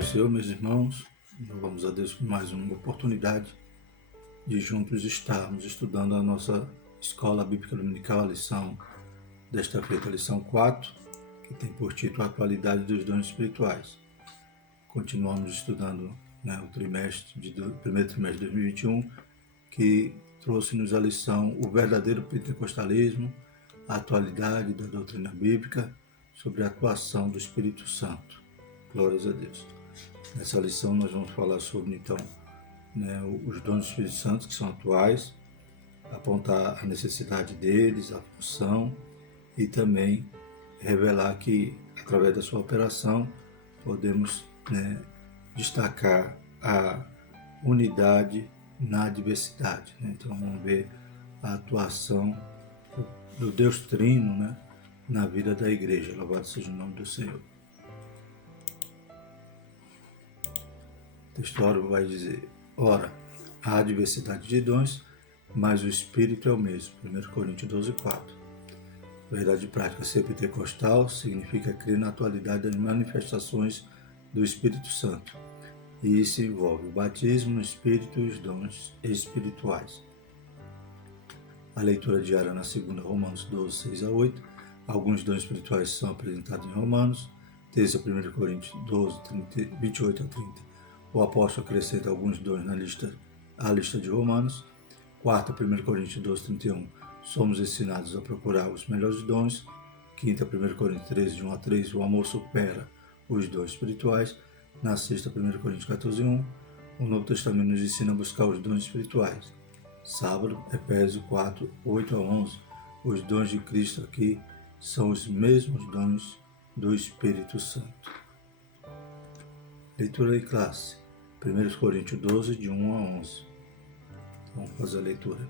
Paz do Senhor, meus irmãos, louvamos a Deus por mais uma oportunidade de juntos estarmos estudando a nossa Escola Bíblica Dominical, a lição desta feita, a lição 4, que tem por título a Atualidade dos Dons Espirituais. Continuamos estudando o primeiro trimestre de 2021, que trouxe-nos a lição O Verdadeiro Pentecostalismo, a atualidade da doutrina bíblica sobre a atuação do Espírito Santo. Glórias a Deus. Nessa lição nós vamos falar sobre, então, os dons do Espírito Santo que são atuais, apontar a necessidade deles, a função e também revelar que, através da sua operação, podemos destacar a unidade na diversidade. Então vamos ver a atuação do Deus Trino na vida da igreja. Louvado seja o nome do Senhor. O textuário vai dizer: ora, há diversidade de dons, mas o Espírito é o mesmo. 1 Coríntios 12, 4. Verdade prática: ser pentecostal significa crer na atualidade das manifestações do Espírito Santo. E isso envolve o batismo no Espírito e os dons espirituais. A leitura diária na segunda, Romanos 12, 6 a 8. Alguns dons espirituais são apresentados em Romanos. Terça, 1 Coríntios 12, 28 a 30. O apóstolo acrescenta alguns dons à lista de Romanos. Quarta, 1 Coríntios 12, 31. Somos ensinados a procurar os melhores dons. Quinta, 1 Coríntios 13, de 1 a 3. O amor supera os dons espirituais. Na sexta, 1 Coríntios 14, 1. O Novo Testamento nos ensina a buscar os dons espirituais. Sábado, Efésios 4, 8 a 11. Os dons de Cristo aqui são os mesmos dons do Espírito Santo. Leitura em classe. 1 Coríntios 12, de 1 a 11. Vamos fazer a leitura.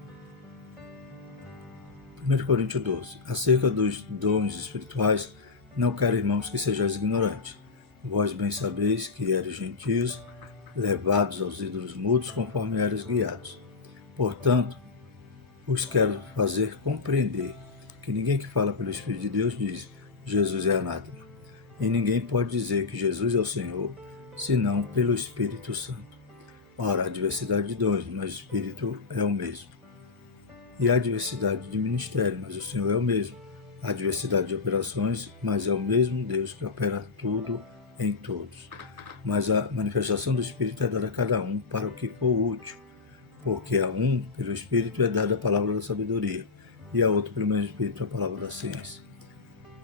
1 Coríntios 12. Acerca dos dons espirituais, não quero, irmãos, que sejais ignorantes. Vós bem sabeis que eres gentios, levados aos ídolos mudos, conforme eres guiados. Portanto, os quero fazer compreender que ninguém que fala pelo Espírito de Deus diz: Jesus é anátema. E ninguém pode dizer que Jesus é o Senhor, senão pelo Espírito Santo. Ora, há diversidade de dons, mas o Espírito é o mesmo. E há diversidade de ministério, mas o Senhor é o mesmo. Há diversidade de operações, mas é o mesmo Deus que opera tudo em todos. Mas a manifestação do Espírito é dada a cada um para o que for útil, porque a um, pelo Espírito, é dada a palavra da sabedoria, e a outro, pelo mesmo Espírito, a palavra da ciência.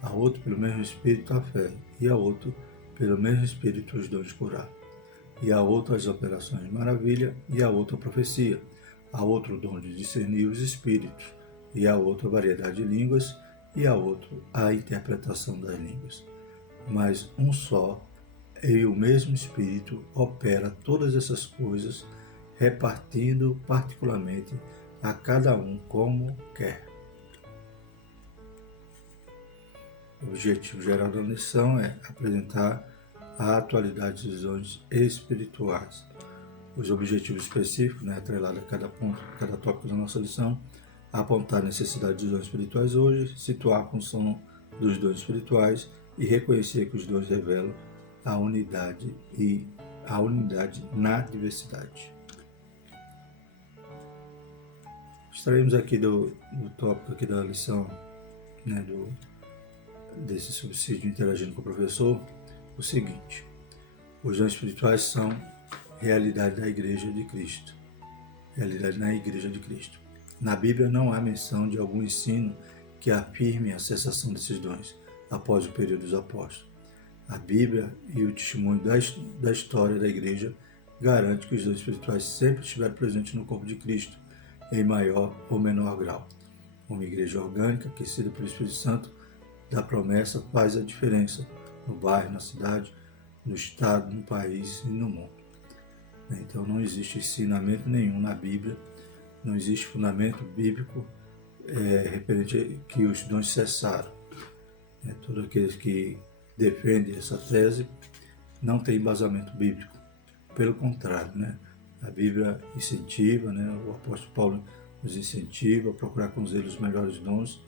A outro, pelo mesmo Espírito, a fé, e a outro, pelo mesmo Espírito, os dons de curar. E a outro, as operações de maravilha, e a outro, a profecia. A outro, o dom de discernir os espíritos, e a outro, a variedade de línguas, e a outro, a interpretação das línguas. Mas um só e o mesmo Espírito opera todas essas coisas, repartindo particularmente a cada um como quer. O objetivo geral da lição é apresentar a atualidade dos dons espirituais. Os objetivos específicos, atrelados a cada ponto, cada tópico da nossa lição: apontar a necessidade dos dons espirituais hoje, situar a função dos dons espirituais e reconhecer que os dons revelam a unidade na diversidade. Extraímos aqui do tópico aqui da lição, desse subsídio interagindo com o professor, o seguinte: os dons espirituais são realidade da Igreja de Cristo. Realidade na Igreja de Cristo. Na Bíblia não há menção de algum ensino que afirme a cessação desses dons após o período dos apóstolos. A Bíblia e o testemunho da história da Igreja garante que os dons espirituais sempre estiveram presentes no corpo de Cristo, em maior ou menor grau. Uma igreja orgânica, aquecida pelo Espírito Santo da promessa, faz a diferença no bairro, na cidade, no estado, no país e no mundo. Então não existe ensinamento nenhum na Bíblia, não existe fundamento bíblico referente a que os dons cessaram. Todos aqueles que defendem essa tese não têm embasamento bíblico. Pelo contrário, a Bíblia incentiva, o apóstolo Paulo nos incentiva a procurar com zelo os melhores dons,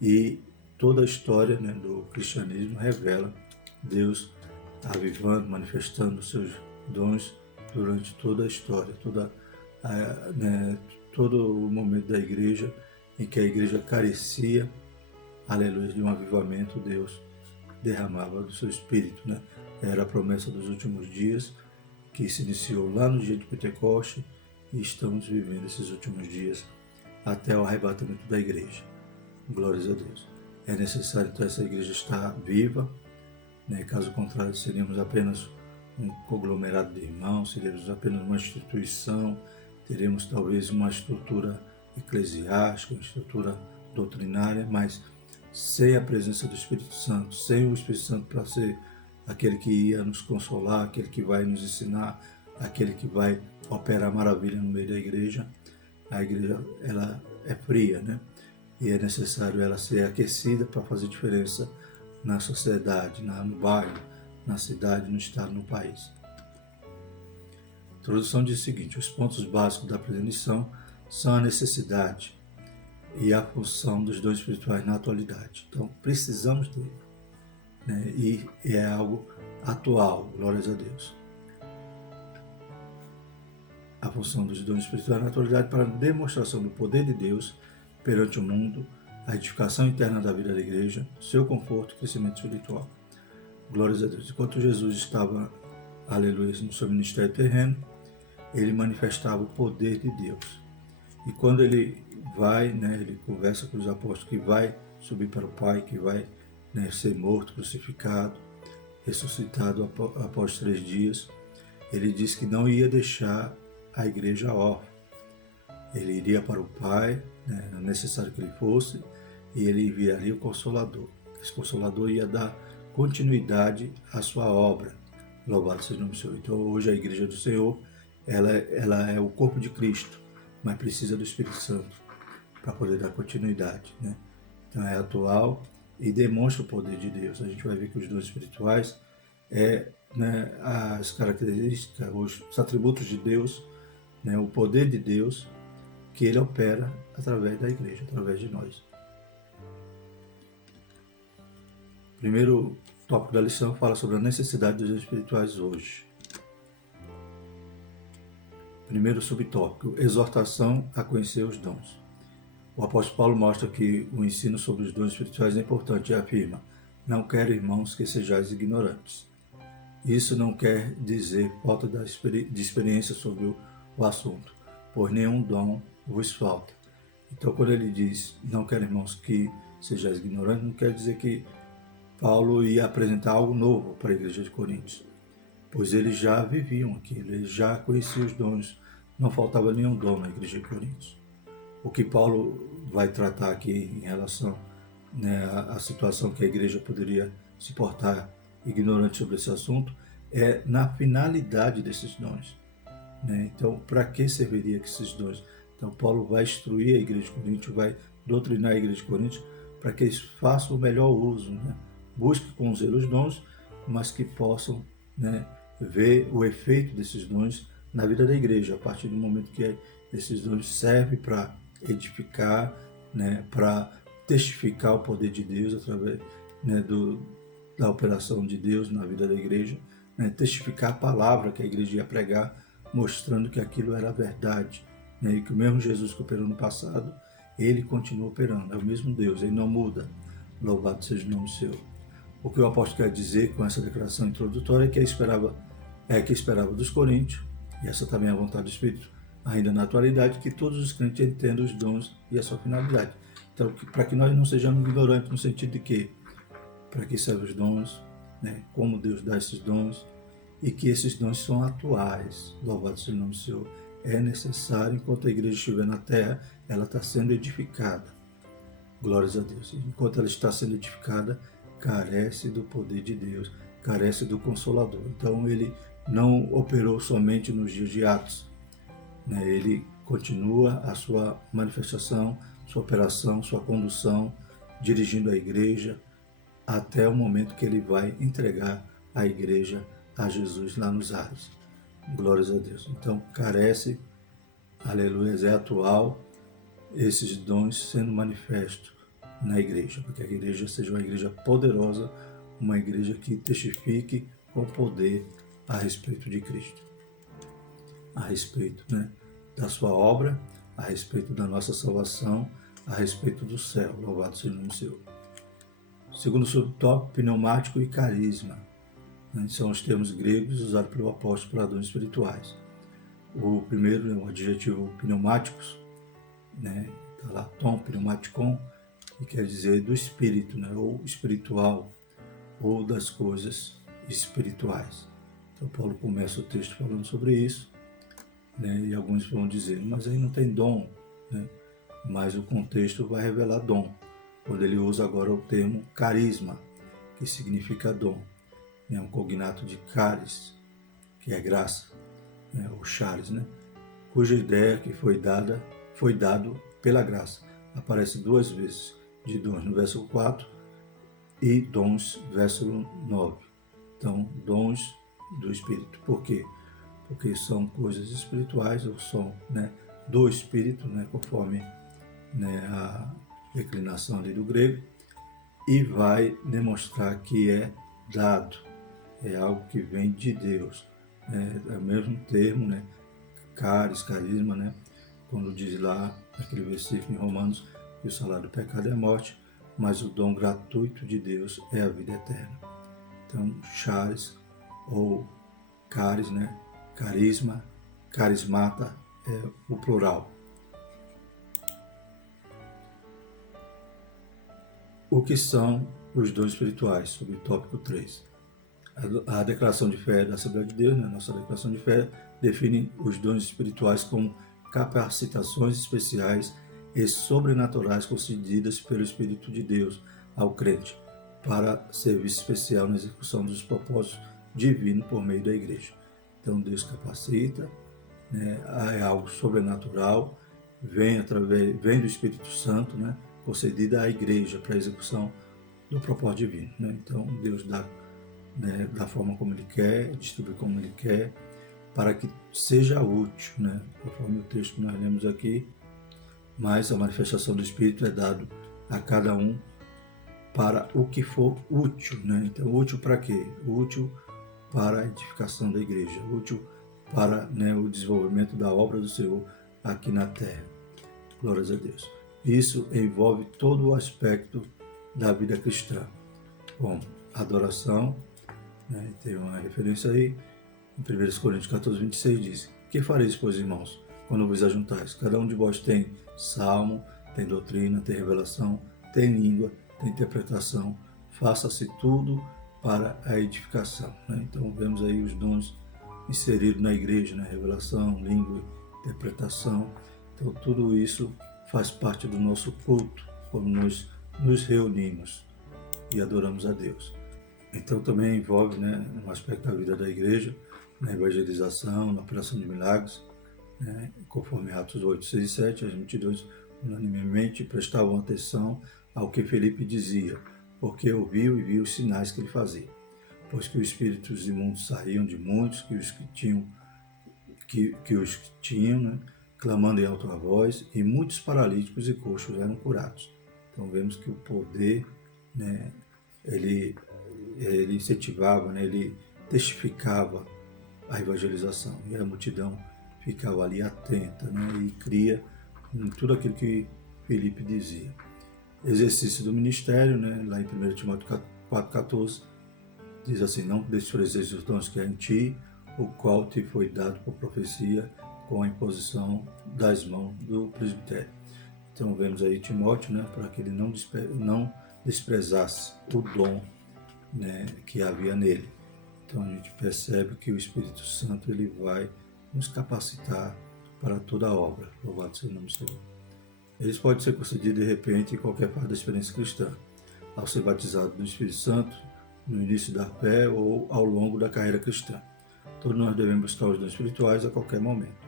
e toda a história do cristianismo revela Deus avivando, manifestando os seus dons durante toda a história, todo o momento da igreja em que a igreja carecia, aleluia, de um avivamento. Deus derramava do seu Espírito, né? Era a promessa dos últimos dias, que se iniciou lá no dia de Pentecoste, e estamos vivendo esses últimos dias até o arrebatamento da igreja. Glórias a Deus. É necessário, então, essa igreja estar viva, né? Caso contrário, seríamos apenas um conglomerado de irmãos, seríamos apenas uma instituição, teremos talvez uma estrutura eclesiástica, uma estrutura doutrinária, mas sem a presença do Espírito Santo, sem o Espírito Santo para ser aquele que ia nos consolar, aquele que vai nos ensinar, aquele que vai operar maravilha no meio da igreja, a igreja ela é fria, né? E é necessário ela ser aquecida para fazer diferença na sociedade, no bairro, na cidade, no estado, no país. A introdução diz o seguinte: os pontos básicos da presença são a necessidade e a função dos dons espirituais na atualidade. Então, precisamos dele, né? E é algo atual, glórias a Deus. A função dos dons espirituais na atualidade para a demonstração do poder de Deus perante o mundo, a edificação interna da vida da igreja, seu conforto e crescimento espiritual. Glórias a Deus. Enquanto Jesus estava, aleluia, no seu ministério terreno, ele manifestava o poder de Deus. E quando ele vai, né, ele conversa com os apóstolos que vai subir para o Pai, que vai, né, ser morto, crucificado, ressuscitado após 3 dias, ele diz que não ia deixar a igreja órfã. Ele iria para o Pai, né, era necessário que ele fosse, e ele enviaria o Consolador. Esse Consolador ia dar continuidade à sua obra. Louvado seja o nome do Senhor. Então hoje a igreja do Senhor, ela é o corpo de Cristo, mas precisa do Espírito Santo para poder dar continuidade, né? Então é atual e demonstra o poder de Deus. A gente vai ver que os dons espirituais né, as características, os atributos de Deus, né, o poder de Deus, que ele opera através da igreja, através de nós. Primeiro tópico da lição fala sobre a necessidade dos dons espirituais hoje. Primeiro subtópico, exortação a conhecer os dons. O apóstolo Paulo mostra que o ensino sobre os dons espirituais é importante e afirma: não quero, irmãos, que sejais ignorantes. Isso não quer dizer falta de experiência sobre o assunto, pois nenhum dom vos falta. Então, quando ele diz, não quero, irmãos, que sejais ignorantes, não quer dizer que Paulo ia apresentar algo novo para a igreja de Coríntios, pois eles já viviam aquilo, eles já conheciam os dons, não faltava nenhum dom na igreja de Coríntios. O que Paulo vai tratar aqui em relação, né, à situação que a igreja poderia se portar ignorante sobre esse assunto é na finalidade desses dons, né? Então, para que serviria esses dons? Então, Paulo vai instruir a igreja de Coríntios, vai doutrinar a igreja de Coríntios para que eles façam o melhor uso, né? Busquem com zelo os dons, mas que possam, né, ver o efeito desses dons na vida da igreja, a partir do momento que esses dons servem para edificar, né, para testificar o poder de Deus através, né, da operação de Deus na vida da igreja, né, testificar a palavra que a igreja ia pregar, mostrando que aquilo era verdade, né, e que o mesmo Jesus que operou no passado, ele continua operando, é o mesmo Deus, ele não muda. Louvado seja o nome do Senhor. O que o apóstolo quer dizer com essa declaração introdutória é que esperava dos coríntios, e essa também é a vontade do Espírito, ainda na atualidade, que todos os crentes entendam os dons e a sua finalidade. Então, para que nós não sejamos ignorantes no sentido de que, para que servem os dons, né, como Deus dá esses dons, e que esses dons são atuais. Louvado seja o nome do Senhor. É necessário, enquanto a igreja estiver na terra, ela está sendo edificada. Glórias a Deus. Enquanto ela está sendo edificada, carece do poder de Deus, carece do Consolador. Então ele não operou somente nos dias de Atos, né? Ele continua a sua manifestação, sua operação, sua condução, dirigindo a igreja até o momento que ele vai entregar a igreja a Jesus lá nos ares. Glórias a Deus. Então carece, aleluia, é atual esses dons sendo manifestos na igreja, para que a igreja seja uma igreja poderosa, uma igreja que testifique com poder a respeito de Cristo, a respeito, né, da sua obra, a respeito da nossa salvação, a respeito do céu. Louvado seja o nome do Senhor. Segundo subtópico, pneumático e carisma, né, são os termos gregos usados pelo apóstolo para dons espirituais. O primeiro é o adjetivo pneumáticos, né, está lá, tom, pneumaticon, que quer dizer do espírito, né, ou espiritual, ou das coisas espirituais. Então Paulo começa o texto falando sobre isso, né, e alguns vão dizer, mas aí não tem dom, né, mas o contexto vai revelar dom, quando ele usa agora o termo carisma, que significa dom, né, um cognato de caris, que é graça, né, ou charis, né, cuja ideia que foi dado pela graça. Aparece duas vezes, de dons no verso 4 e dons, verso 9. Então, dons do Espírito. Por quê? Porque são coisas espirituais, ou são, né, do Espírito, né, conforme, né, a declinação ali do grego, e vai demonstrar que é dado, é algo que vem de Deus. É o mesmo termo, né, carisma, né, quando diz lá, naquele versículo em Romanos, que o salário do pecado é a morte, mas o dom gratuito de Deus é a vida eterna. Então, charis ou caris, né, carisma, carismata é o plural. O que são os dons espirituais? Sobre o tópico 3. A declaração de fé da Assembleia de Deus, né, nossa declaração de fé, define os dons espirituais como capacitações especiais e sobrenaturais concedidas pelo Espírito de Deus ao crente para serviço especial na execução dos propósitos divinos por meio da igreja. Então Deus capacita, né, é algo sobrenatural, vem do Espírito Santo, né, concedida à igreja para a execução do propósito divino, né? Então Deus dá, né, da forma como Ele quer, distribui como Ele quer, para que seja útil, né? Conforme o texto que nós lemos aqui, mas a manifestação do Espírito é dado a cada um para o que for útil, né? Então, útil para quê? Útil para a edificação da igreja, útil para, né, o desenvolvimento da obra do Senhor aqui na terra. Glórias a Deus. Isso envolve todo o aspecto da vida cristã, como adoração, né? Tem uma referência aí, em 1 Coríntios 14, 26 diz: que fareis, pois, irmãos, quando vos ajuntais? Cada um de vós tem salmo, tem doutrina, tem revelação, tem língua, tem interpretação. Faça-se tudo para a edificação, né? Então vemos aí os dons inseridos na igreja, né? Revelação, língua, interpretação. Então tudo isso faz parte do nosso culto, quando nós nos reunimos e adoramos a Deus. Então também envolve, né, um aspecto da vida da igreja, na evangelização, na operação de milagres, né, conforme Atos 8, 6 e 7, as multidões unanimemente prestavam atenção ao que Felipe dizia, porque ouviu e viu os sinais que ele fazia. Pois que os espíritos imundos saíam de muitos, que os que tinham, né, clamando em alta voz, e muitos paralíticos e coxos eram curados. Então vemos que o poder, né, ele incentivava, né, ele testificava a evangelização, e a multidão ficava ali atenta, né, e cria em tudo aquilo que Felipe dizia. Exercício do ministério, né, lá em 1 Timóteo 4,14, diz assim: não desprezeis os dons que há em ti, o qual te foi dado por profecia, com a imposição das mãos do presbitério. Então vemos aí Timóteo, né, para que ele não desprezasse o dom, né, que havia nele. Então a gente percebe que o Espírito Santo ele vai nos capacitar para toda a obra. Louvado seja o nome do Senhor. Eles podem ser concedidos de repente em qualquer parte da experiência cristã, ao ser batizado no Espírito Santo, no início da fé ou ao longo da carreira cristã. Todos nós devemos buscar os dons espirituais a qualquer momento.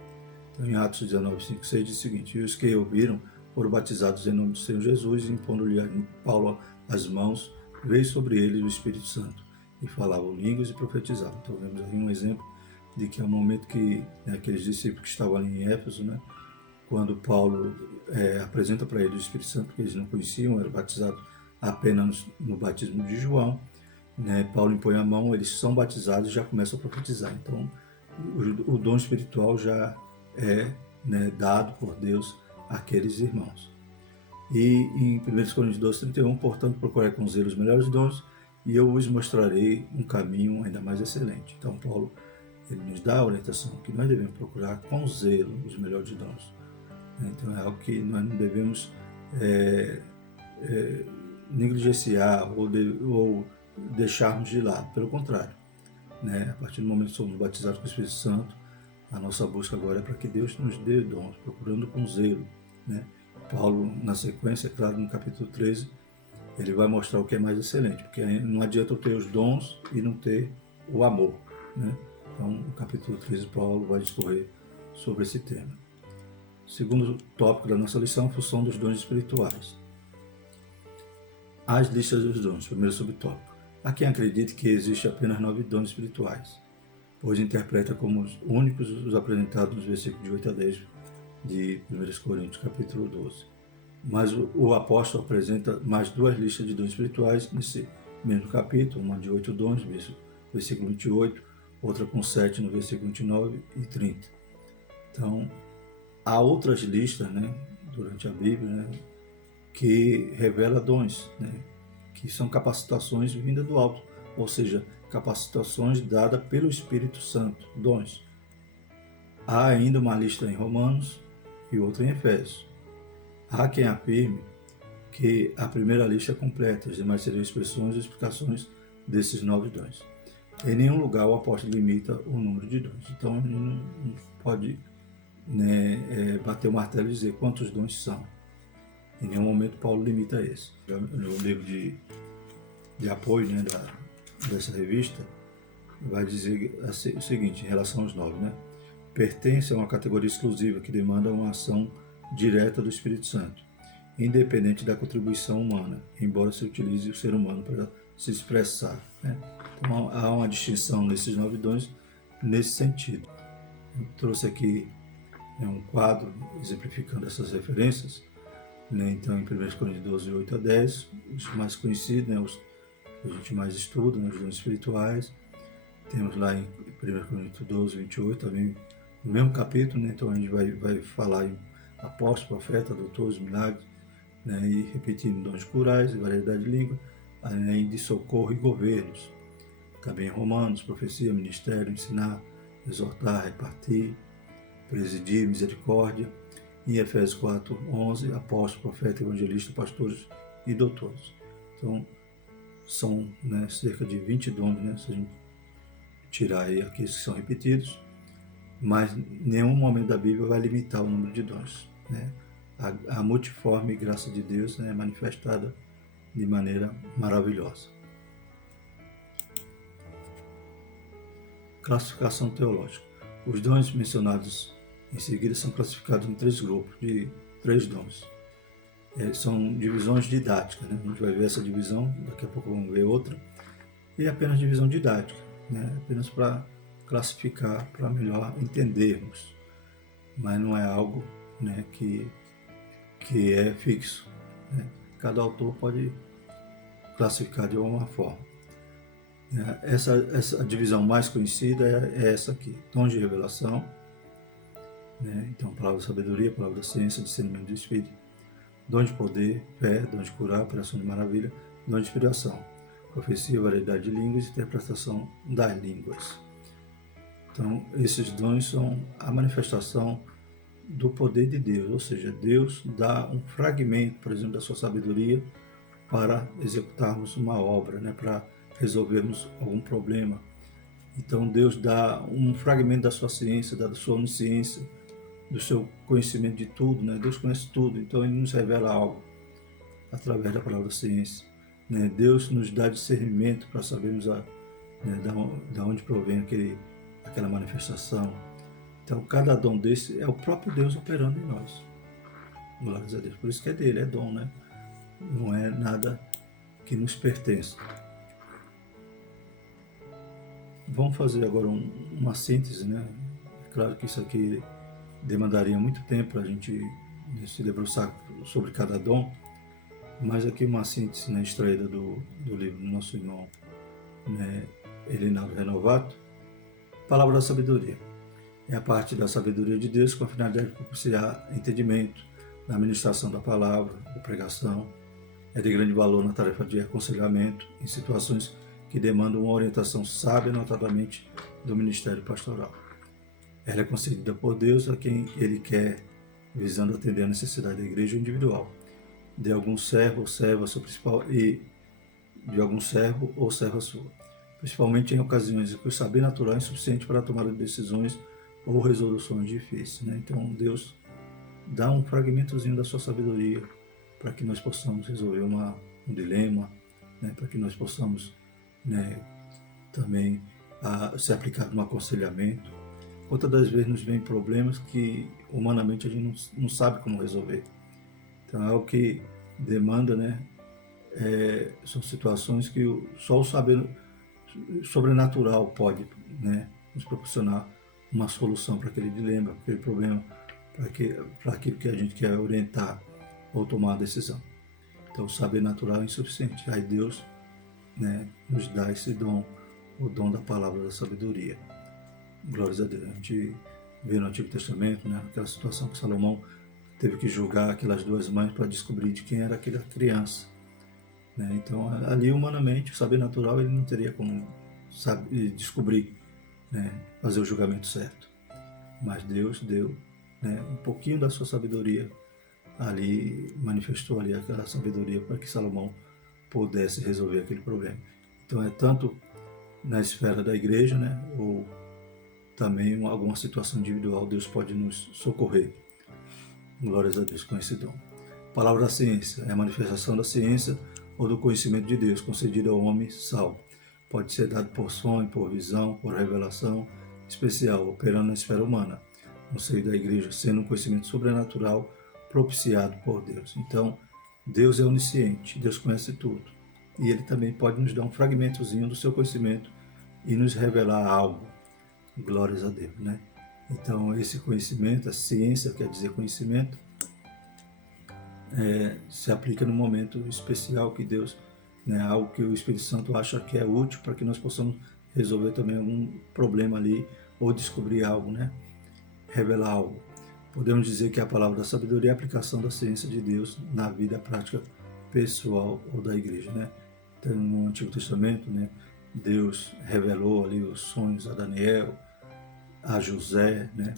Então, em Atos 19, 5, 6 diz o seguinte: e os que ouviram foram batizados em nome do Senhor Jesus, e impondo-lhe Paulo as mãos, veio sobre eles o Espírito Santo, e falavam línguas e profetizavam. Então vemos aí um exemplo de que é o momento que, né, aqueles discípulos que estavam ali em Éfeso, né, quando Paulo apresenta para eles o Espírito Santo, que eles não conheciam, eram batizados apenas no batismo de João, né, Paulo impõe a mão, eles são batizados e já começam a profetizar. Então, o dom espiritual já é, né, dado por Deus àqueles irmãos. E em 1 Coríntios 12:31, portanto, procurai com zelo os melhores dons, e eu vos mostrarei um caminho ainda mais excelente. Então, Paulo, ele nos dá a orientação que nós devemos procurar com zelo os melhores dons. Então, é algo que nós não devemos negligenciar ou deixarmos de lado. Pelo contrário, né? A partir do momento que somos batizados com o Espírito Santo, a nossa busca agora é para que Deus nos dê dons, procurando com zelo, né? Paulo, na sequência, claro, no capítulo 13, ele vai mostrar o que é mais excelente, porque não adianta eu ter os dons e não ter o amor, né? Então, no capítulo 13, Paulo vai discorrer sobre esse tema. Segundo tópico da nossa lição, a função dos dons espirituais. As listas dos dons, primeiro subtópico. Há quem acredite que existe apenas 9 dons espirituais, pois interpreta como os únicos os apresentados nos versículos de 8 a 10 de 1 Coríntios, capítulo 12. Mas o apóstolo apresenta mais 2 listas de dons espirituais nesse mesmo capítulo, uma de 8 dons, versículo 28, outra com 7 no versículo 29 e 30. Então, há outras listas, né, durante a Bíblia, né, que revela dons, né, que são capacitações vindas do alto, ou seja, capacitações dadas pelo Espírito Santo, dons. Há ainda uma lista em Romanos e outra em Efésios. Há quem afirme que a primeira lista é completa, as demais seriam expressões e explicações desses 9 dons. Em nenhum lugar o apóstolo limita o número de dons. Então, ele não pode, né, bater o martelo e dizer quantos dons são. Em nenhum momento Paulo limita isso. No livro de apoio, né, dessa revista, vai dizer o seguinte, em relação aos 9, né? Pertence a uma categoria exclusiva que demanda uma ação direta do Espírito Santo, independente da contribuição humana, embora se utilize o ser humano para se expressar, né? Então, há uma distinção nesses 9 dons nesse sentido. Eu trouxe aqui um quadro exemplificando essas referências, né? Então, em 1 Coríntios 12, 8 a 10, os mais conhecidos, né? Os que a gente mais estuda, né? Os dons espirituais. Temos lá em 1 Coríntios 12, 28, também no mesmo capítulo, né? Então a gente vai falar em apóstolo, profeta, doutores, milagres, né? E repetindo dons curais, variedade de língua, além de socorro e governos. Também em Romanos, profecia, ministério, ensinar, exortar, repartir, presidir, misericórdia. Em Efésios 4, 11, apóstolo, profeta, evangelista, pastores e doutores. Então, são, né, cerca de 20 dons, né? Se a gente tirar aí aqueles que são repetidos, mas nenhum momento da Bíblia vai limitar o número de dons, né? A multiforme graça de Deus, né, é manifestada de maneira maravilhosa. Classificação teológica. Os dons mencionados em seguida são classificados em 3 grupos de 3 dons. São divisões didáticas, né? A gente vai ver essa divisão, daqui a pouco vamos ver outra, e é apenas divisão didática, né? Apenas para classificar, para melhor entendermos, mas não é algo, né, que é fixo, né? Cada autor pode classificar de alguma forma. Essa divisão mais conhecida é essa aqui, dons de revelação, né? Então, palavra de sabedoria, palavra da ciência, discernimento do Espírito, dom de poder, fé, dom de curar, operação de maravilha, dom de inspiração, profecia, variedade de línguas e interpretação das línguas. Então, esses dons são a manifestação do poder de Deus, ou seja, Deus dá um fragmento, por exemplo, da sua sabedoria para executarmos uma obra, né, para resolvermos algum problema. Então, Deus dá um fragmento da sua ciência, da sua onisciência, do seu conhecimento de tudo, né? Deus conhece tudo, então Ele nos revela algo através da palavra ciência, né? Deus nos dá discernimento para sabermos da onde provém aquela manifestação. Então, cada dom desse é o próprio Deus operando em nós. Glórias a Deus. Por isso que é dele, é dom, né? Não é nada que nos pertence. Vamos fazer agora uma síntese, né? É claro que isso aqui demandaria muito tempo para a gente se debruçar sobre cada dom, mas aqui uma síntese, né, extraída do livro do nosso irmão né, Elinaldo Renovato, palavra da sabedoria. É a parte da sabedoria de Deus com a finalidade de propiciar entendimento na administração da palavra, da pregação. É de grande valor na tarefa de aconselhamento em situações que demandam uma orientação sábia, notadamente do ministério pastoral. Ela é concedida por Deus a quem Ele quer, visando atender a necessidade da igreja individual, de algum servo ou serva sua principal e de algum servo ou serva sua, principalmente em ocasiões em que o saber natural é insuficiente para a tomada de decisões ou resoluções difíceis. Né? Então Deus dá um fragmentozinho da sua sabedoria para que nós possamos resolver um dilema, né? Para que nós possamos, né, também ser aplicado no aconselhamento. Quantas das vezes nos vem problemas que humanamente a gente não sabe como resolver. Então é algo que demanda, né, são situações que só o saber sobrenatural pode, né, nos proporcionar uma solução para aquele dilema, para aquele problema, para aquilo que a gente quer orientar ou tomar a decisão. Então o saber natural é insuficiente. Aí Deus, né, nos dá esse dom, o dom da palavra da sabedoria. Glórias a Deus. A gente vê no Antigo Testamento, né, aquela situação que Salomão teve que julgar aquelas duas mães para descobrir de quem era aquela criança. Né? Então ali humanamente, o saber natural ele não teria como descobrir, né, fazer o julgamento certo. Mas Deus deu, né, um pouquinho da sua sabedoria ali, manifestou ali aquela sabedoria para que Salomão pudesse resolver aquele problema. Então é tanto na esfera da igreja, né, ou também alguma situação individual, Deus pode nos socorrer. Glórias a Deus com esse dom. A palavra da ciência é a manifestação da ciência ou do conhecimento de Deus concedido ao homem salvo. Pode ser dado por sonho, por visão, por revelação especial, operando na esfera humana, no seio da igreja, sendo um conhecimento sobrenatural propiciado por Deus. Então, Deus é onisciente, Deus conhece tudo. E Ele também pode nos dar um fragmentozinho do seu conhecimento e nos revelar algo. Glórias a Deus, né? Então, esse conhecimento, a ciência quer dizer conhecimento, se aplica no momento especial que Deus, né, algo que o Espírito Santo acha que é útil para que nós possamos resolver também algum problema ali ou descobrir algo, né? Revelar algo. Podemos dizer que a palavra da sabedoria é a aplicação da ciência de Deus na vida prática pessoal ou da igreja, né? Então, no Antigo Testamento, né, Deus revelou ali os sonhos a Daniel, a José, né?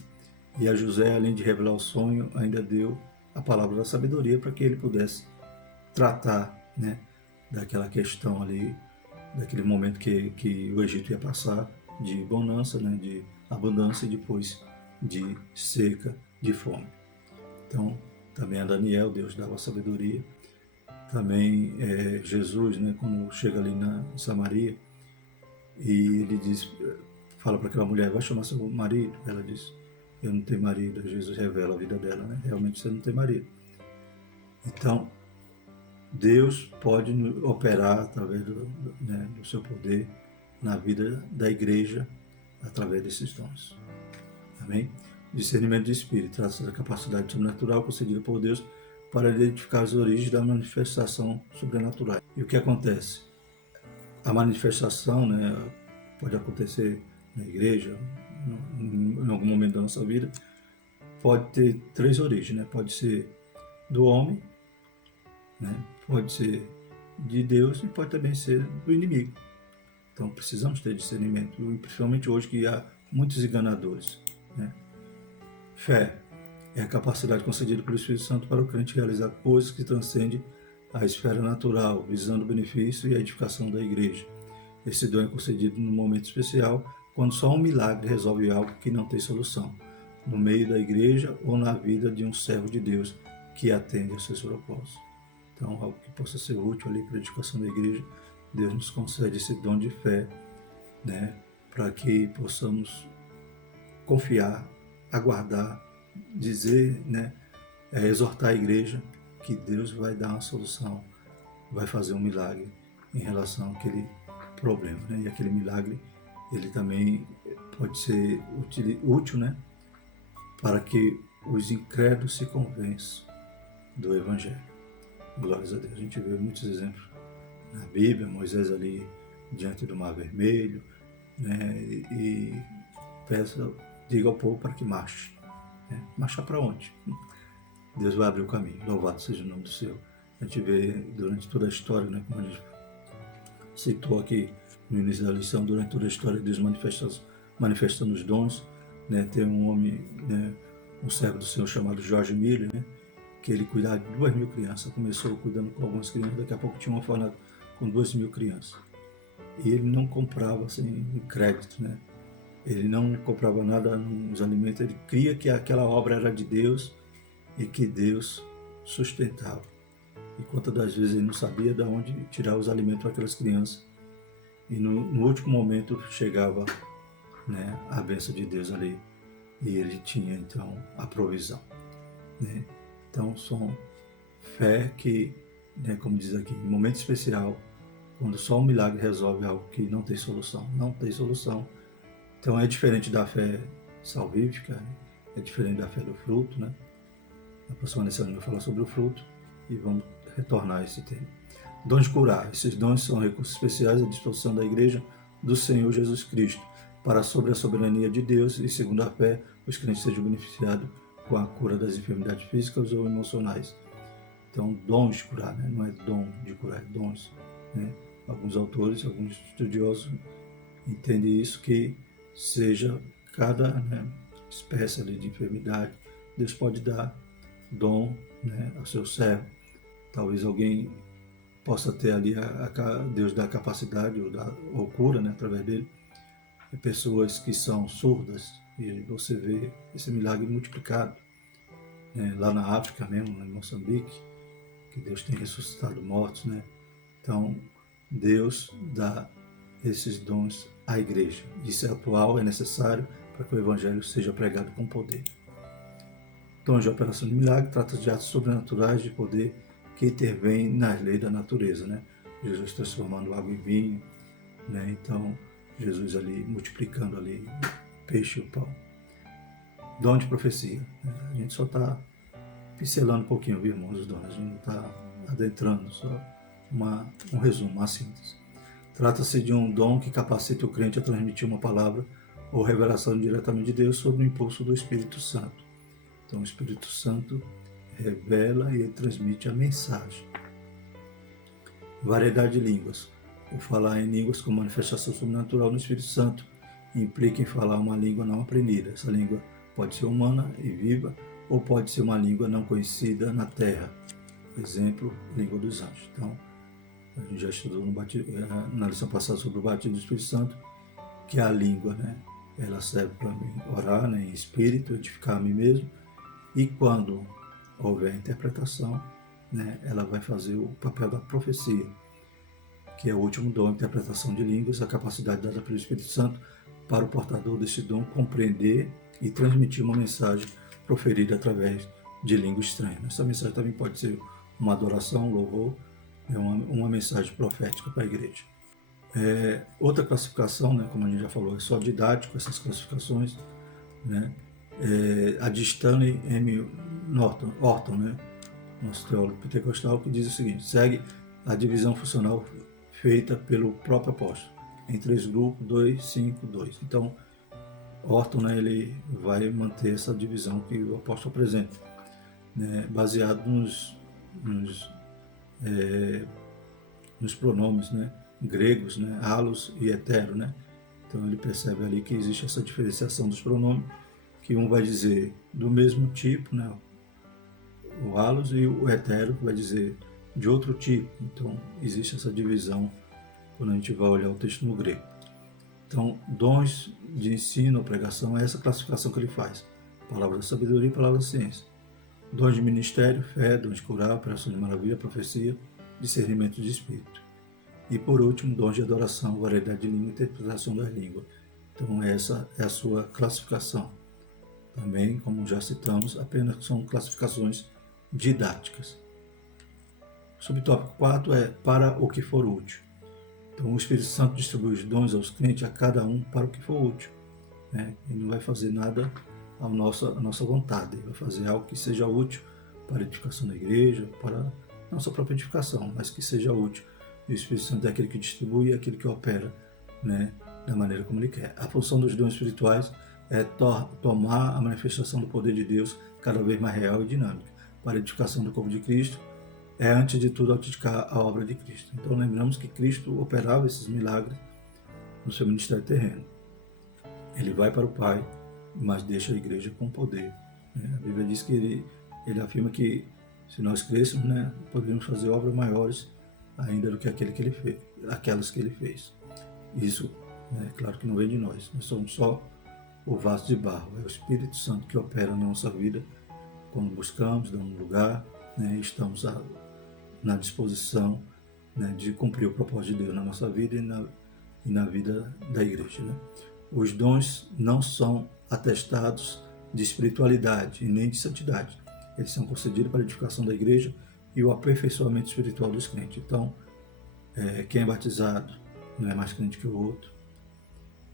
E a José, além de revelar o sonho, ainda deu a palavra da sabedoria para que ele pudesse tratar, né, daquela questão ali, daquele momento que o Egito ia passar de bonança, né, de abundância e depois de seca, de fome. Então, também a Daniel, Deus dava sabedoria. Também Jesus, né, quando chega ali na Samaria, e ele diz, fala para aquela mulher, vai chamar seu marido. Ela diz, eu não tenho marido. Jesus revela a vida dela, né? Realmente você não tem marido. Então, Deus pode operar através do seu poder na vida da igreja, através desses dons. Amém? Discernimento de espírito trata-se da capacidade sobrenatural concedida por Deus para identificar as origens da manifestação sobrenatural. E o que acontece? A manifestação, né, pode acontecer na igreja, em algum momento da nossa vida, pode ter três origens, né? Pode ser do homem, né? Pode ser de Deus e pode também ser do inimigo. Então precisamos ter discernimento, principalmente hoje que há muitos enganadores, né? Fé é a capacidade concedida pelo Espírito Santo para o crente realizar coisas que transcendem a esfera natural, visando o benefício e a edificação da igreja. Esse dom é concedido num momento especial, quando só um milagre resolve algo que não tem solução, no meio da igreja ou na vida de um servo de Deus que atende aos seus propósitos. Então, algo que possa ser útil ali para a edificação da igreja, Deus nos concede esse dom de fé, né, para que possamos confiar, aguardar, dizer, né, exortar a igreja que Deus vai dar uma solução, vai fazer um milagre em relação àquele problema, né? E aquele milagre, ele também pode ser útil, né, para que os incrédulos se convençam do Evangelho. Glórias a Deus. A gente vê muitos exemplos na Bíblia, Moisés ali diante do Mar Vermelho, né? E diga ao povo para que marche. Né? Marchar para onde? Deus vai abrir o caminho. Louvado seja o nome do Senhor. A gente vê durante toda a história, né, como a gente citou aqui no início da lição, durante toda a história Deus manifestando os dons, né? Tem um homem, né, um servo do Senhor chamado George Miller, né, que ele cuidava de 2.000 crianças. Começou cuidando com algumas crianças, daqui a pouco tinha uma orfanato com 2.000 crianças. E ele não comprava assim, crédito, né? Ele não comprava nada nos alimentos, ele cria que aquela obra era de Deus e que Deus sustentava. E quantas das vezes ele não sabia de onde tirar os alimentos para aquelas crianças. E no último momento chegava, né, a bênção de Deus ali. E ele tinha então a provisão. Né? Então são fé que, né, como diz aqui, em momento especial, quando só um milagre resolve algo que não tem solução. Não tem solução. Então é diferente da fé salvífica, é diferente da fé do fruto, né? Na próxima lição eu vou falar sobre o fruto e vamos retornar a esse tema. Dons de curar. Esses dons são recursos especiais à disposição da Igreja do Senhor Jesus Cristo, para sobre a soberania de Deus e, segundo a fé, os crentes sejam beneficiados com a cura das enfermidades físicas ou emocionais. Então, dons de curar, né? Não é dom de curar, é dons. Né? Alguns autores, alguns estudiosos entendem isso, que seja cada, né, espécie ali de enfermidade, Deus pode dar dom, né, ao seu servo. Talvez alguém possa ter ali, Deus dá capacidade ou cura, né, através dele, pessoas que são surdas, e você vê esse milagre multiplicado, né, lá na África mesmo, em Moçambique, que Deus tem ressuscitado mortos, né? Então, Deus dá esses dons à igreja. Isso é atual, é necessário para que o evangelho seja pregado com poder. Dons de operação de milagre trata de atos sobrenaturais de poder que intervêm nas leis da natureza, né? Jesus transformando água em vinho, né? Então, Jesus ali multiplicando ali peixe e o pão. Dom de profecia. Né? A gente só está pincelando um pouquinho, viu, irmãos, os dons. A gente não está adentrando, só um resumo, uma síntese. Trata-se de um dom que capacita o crente a transmitir uma palavra ou revelação diretamente de Deus sob o impulso do Espírito Santo. Então, o Espírito Santo revela e transmite a mensagem. Variedade de línguas. O falar em línguas com manifestação sobrenatural no Espírito Santo implica em falar uma língua não aprendida. Essa língua pode ser humana e viva, ou pode ser uma língua não conhecida na terra. Exemplo, língua dos anjos. Então, a gente já estudou na lição passada sobre o batismo do Espírito Santo, que a língua, né, ela serve para mim orar, né, em espírito, edificar a mim mesmo, e quando houver interpretação, né, ela vai fazer o papel da profecia, que é o último dom, a interpretação de línguas, a capacidade dada pelo Espírito Santo para o portador desse dom compreender e transmitir uma mensagem proferida através de língua estranha. Essa mensagem também pode ser uma adoração, um louvor, uma mensagem profética para a igreja. Outra classificação, né, como a gente já falou, é só didático essas classificações, né? A de Stanley M. Orton, né, nosso teólogo pentecostal, que diz o seguinte: segue a divisão funcional feita pelo próprio apóstolo, em 3 grupos, 2, 5, 2. Então, Orton, né, ele vai manter essa divisão que o apóstolo apresenta, né, baseado nos pronomes, né, gregos, né, halos e hetero, né? Então ele percebe ali que existe essa diferenciação dos pronomes, que um vai dizer do mesmo tipo, né, o halos, e o hetero vai dizer de outro tipo. Então existe essa divisão quando a gente vai olhar o texto no grego. Então, dons de ensino, pregação, é essa classificação que ele faz: palavra de sabedoria e palavra de ciência. Dons de ministério, fé, dons de curar, operação de maravilha, profecia, discernimento de espírito. E por último, dons de adoração, variedade de língua e interpretação das línguas. Então essa é a sua classificação. Também, como já citamos, apenas são classificações didáticas. O subtópico 4 é para o que for útil. Então o Espírito Santo distribui os dons aos crentes, a cada um para o que for útil. Né? Ele não vai fazer nada à nossa vontade, ele vai fazer algo que seja útil para a edificação da igreja, para a nossa própria edificação, mas que seja útil e o Espírito Santo é aquele que distribui e aquele que opera, né, da maneira como ele quer. A função dos dons espirituais é tomar a manifestação do poder de Deus cada vez mais real e dinâmica. Para a edificação do corpo de Cristo, é antes de tudo autenticar a obra de Cristo. Então lembramos que Cristo operava esses milagres no seu ministério terreno. Ele vai para o Pai, mas deixa a igreja com poder. A Bíblia diz que ele afirma que se nós crêssemos, né, poderíamos fazer obras maiores ainda do que aquelas que ele fez. Isso, né, claro que não vem de nós somos só o vaso de barro. É o Espírito Santo que opera na nossa vida quando buscamos, damos lugar, né, estamos na disposição, né, de cumprir o propósito de Deus na nossa vida e na vida da igreja. Né? Os dons não são atestados de espiritualidade e nem de santidade. Eles são concedidos para a edificação da igreja e o aperfeiçoamento espiritual dos crentes. Então, quem é batizado não é mais crente que o outro.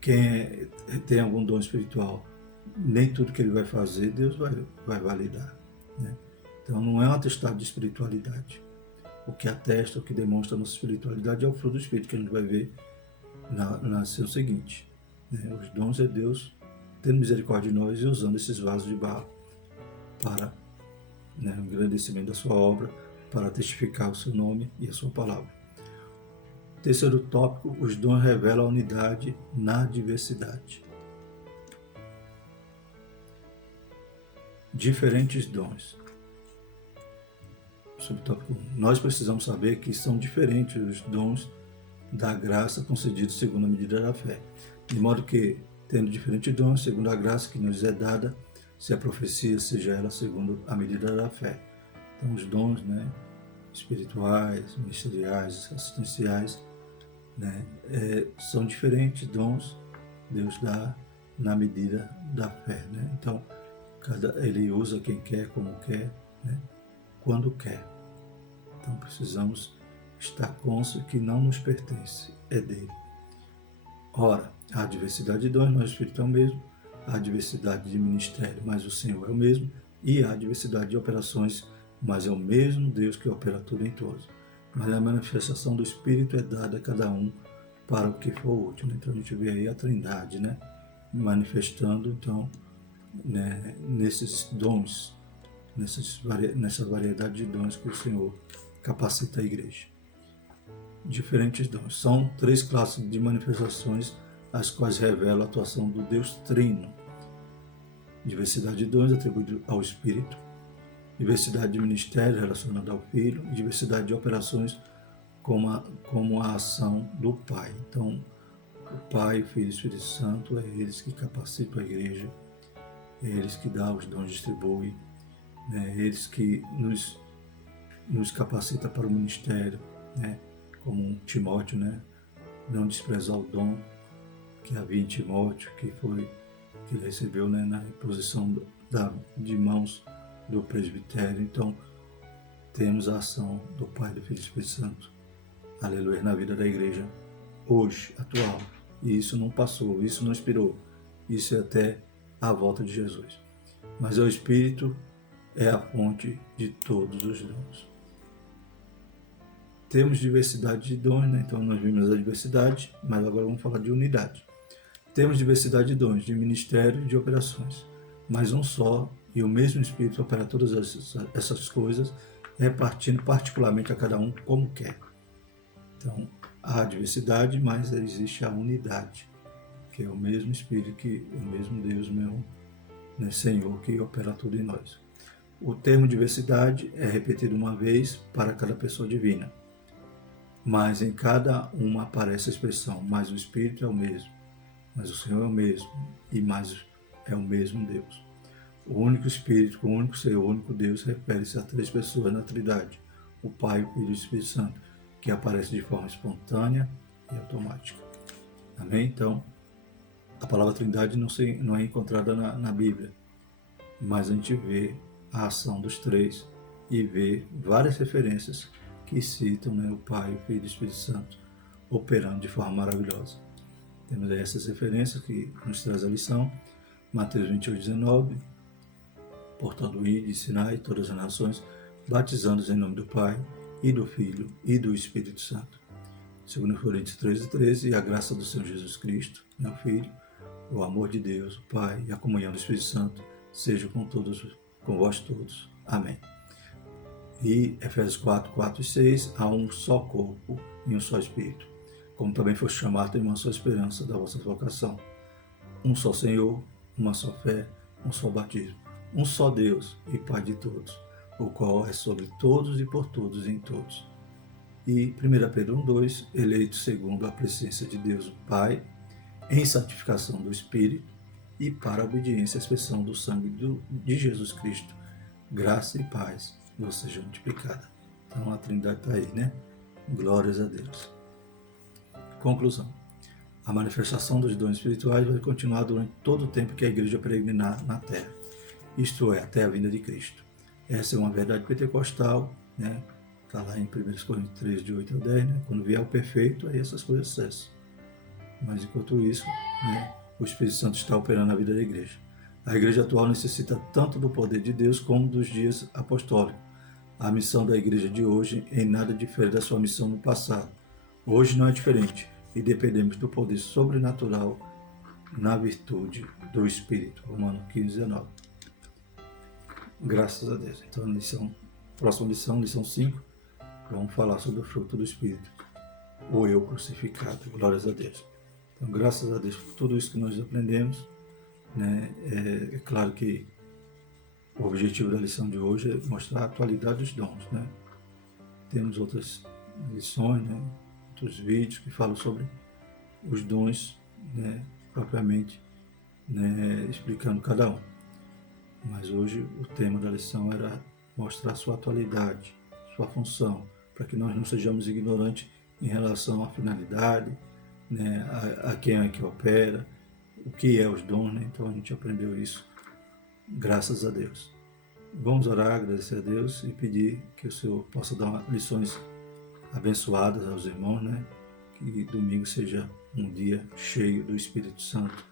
Quem tem algum dom espiritual, nem tudo que ele vai fazer, Deus vai validar. Né? Então, não é um atestado de espiritualidade. O que atesta, o que demonstra a nossa espiritualidade é o fruto do Espírito, que a gente vai ver na ação seguinte. Né? Os dons é Deus tendo misericórdia de nós e usando esses vasos de barro para, né, o engrandecimento da sua obra, para testificar o seu nome e a sua palavra. Terceiro tópico, os dons revelam a unidade na diversidade. Diferentes dons. Subtópico 1. Nós precisamos saber que são diferentes os dons da graça concedidos segundo a medida da fé. De modo que, tendo diferentes dons, segundo a graça que nos é dada, se a profecia seja ela segundo a medida da fé. Então, os dons, né, espirituais, ministeriais, assistenciais, né, são diferentes dons, Deus dá na medida da fé. Né? Então, ele usa quem quer, como quer, né, quando quer. Então, precisamos estar conscientes que não nos pertence, é dele. Ora, há diversidade de dons, mas o Espírito é o mesmo, há diversidade de ministério, mas o Senhor é o mesmo, e há diversidade de operações, mas é o mesmo Deus que opera tudo em todos. Mas a manifestação do Espírito é dada a cada um para o que for útil. Então a gente vê aí a Trindade, né, manifestando, então, né, nesses dons, nessa variedade de dons que o Senhor capacita a igreja. Diferentes dons. São 3 classes de manifestações as quais revelam a atuação do Deus Trino. Diversidade de dons atribuídos ao Espírito, diversidade de ministérios relacionados ao Filho e diversidade de operações como a ação do Pai. Então, o Pai, o Filho e o Espírito Santo, é eles que capacitam a igreja, é eles que dão os dons, distribuem, né? É eles que nos capacita para o ministério, né? Como um Timóteo, né? Não desprezar o dom que havia em Timóteo, que ele recebeu, né, na imposição de mãos do presbitério. Então, temos a ação do Pai, do Filho e do Espírito Santo, aleluia, na vida da igreja, hoje, atual. E isso não passou, isso não expirou, isso é até a volta de Jesus. Mas o Espírito é a fonte de todos os dons. Temos diversidade de dons, né? Então nós vimos a diversidade, mas agora vamos falar de unidade. Temos diversidade de dons, de ministério e de operações, mas um só e o mesmo Espírito opera todas essas coisas, repartindo particularmente a cada um como quer. Então, há diversidade, mas existe a unidade, que é o mesmo Espírito, o mesmo Deus, o mesmo, né, Senhor, que opera tudo em nós. O termo diversidade é repetido uma vez para cada pessoa divina, mas em cada uma aparece a expressão, mas o Espírito é o mesmo, mas o Senhor é o mesmo, e mais é o mesmo Deus. O único Espírito, o único Ser, o único Deus, refere-se a 3 pessoas na Trindade, o Pai, o Filho e o Espírito Santo, que aparece de forma espontânea e automática. Amém? Então, a palavra Trindade não é encontrada na Bíblia, mas a gente vê a ação dos 3 e vê várias referências que citam, né, o Pai, o Filho e o Espírito Santo operando de forma maravilhosa. Temos aí essas referências que nos traz a lição, Mateus 28:19, portanto, ide e ensinai todas as nações, batizando-os em nome do Pai, e do Filho, e do Espírito Santo. 2 Coríntios 13:13, e a graça do Senhor Jesus Cristo, meu Filho, o amor de Deus, o Pai e a comunhão do Espírito Santo seja com vós todos. Amém. E Efésios 4, 4 e 6, há um só corpo e um só Espírito, como também foi chamado em uma só esperança da vossa vocação. Um só Senhor, uma só fé, um só batismo, um só Deus e Pai de todos, o qual é sobre todos e por todos e em todos. E 1 Pedro 1,2, eleitos segundo a presciência de Deus o Pai, em santificação do Espírito e para a obediência à expressão do sangue de Jesus Cristo, graça e paz vos seja multiplicada. Então a Trindade está aí, né? Glórias a Deus. Conclusão. A manifestação dos dons espirituais vai continuar durante todo o tempo que a igreja peregrinar na terra, isto é, até a vinda de Cristo. Essa é uma verdade pentecostal, né? Está lá em 1 Coríntios 3, de 8 a 10, né? Quando vier o perfeito, aí essas coisas cessam. Mas enquanto isso, né, o Espírito Santo está operando na vida da igreja. A igreja atual necessita tanto do poder de Deus como dos dias apostólicos. A missão da igreja de hoje em nada difere da sua missão no passado. Hoje não é diferente e dependemos do poder sobrenatural na virtude do Espírito. Romanos 15, 19. Graças a Deus. Então, próxima lição, lição 5, vamos falar sobre o fruto do Espírito. O eu crucificado. Glórias a Deus. Então, graças a Deus por tudo isso que nós aprendemos, né? É claro que o objetivo da lição de hoje é mostrar a atualidade dos dons, né? Temos outras lições, né? Outros vídeos que falam sobre os dons, né? Propriamente, né? Explicando cada um. Mas hoje o tema da lição era mostrar sua atualidade, sua função, para que nós não sejamos ignorantes em relação à finalidade, né? A quem é que opera, o que é os dons, né? Então a gente aprendeu isso, graças a Deus. Vamos orar, agradecer a Deus e pedir que o Senhor possa dar lições abençoadas aos irmãos, né? Que domingo seja um dia cheio do Espírito Santo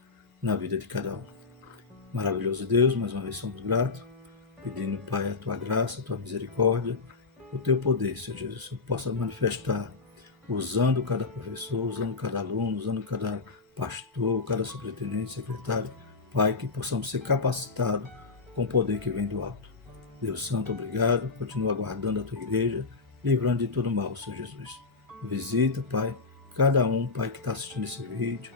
na vida de cada um. Maravilhoso Deus, mais uma vez somos gratos, pedindo, Pai, a Tua graça, a Tua misericórdia, o Teu poder, Senhor Jesus, que possa manifestar usando cada professor, usando cada aluno, usando cada pastor, cada superintendente, secretário, Pai, que possamos ser capacitados com o poder que vem do alto. Deus Santo, obrigado, continua guardando a Tua igreja, livrando de todo mal, Senhor Jesus. Visita, Pai, cada um, Pai, que está assistindo esse vídeo.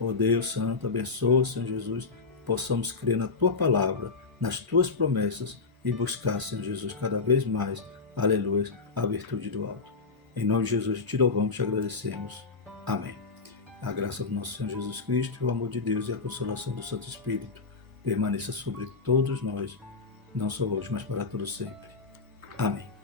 Oh Deus Santo, abençoa, Senhor Jesus, possamos crer na Tua palavra, nas Tuas promessas e buscar, Senhor Jesus, cada vez mais, aleluia, a virtude do alto. Em nome de Jesus, te louvamos e te agradecemos. Amém. A graça do nosso Senhor Jesus Cristo, o amor de Deus e a consolação do Santo Espírito permaneça sobre todos nós, não só hoje, mas para todo sempre. Amém.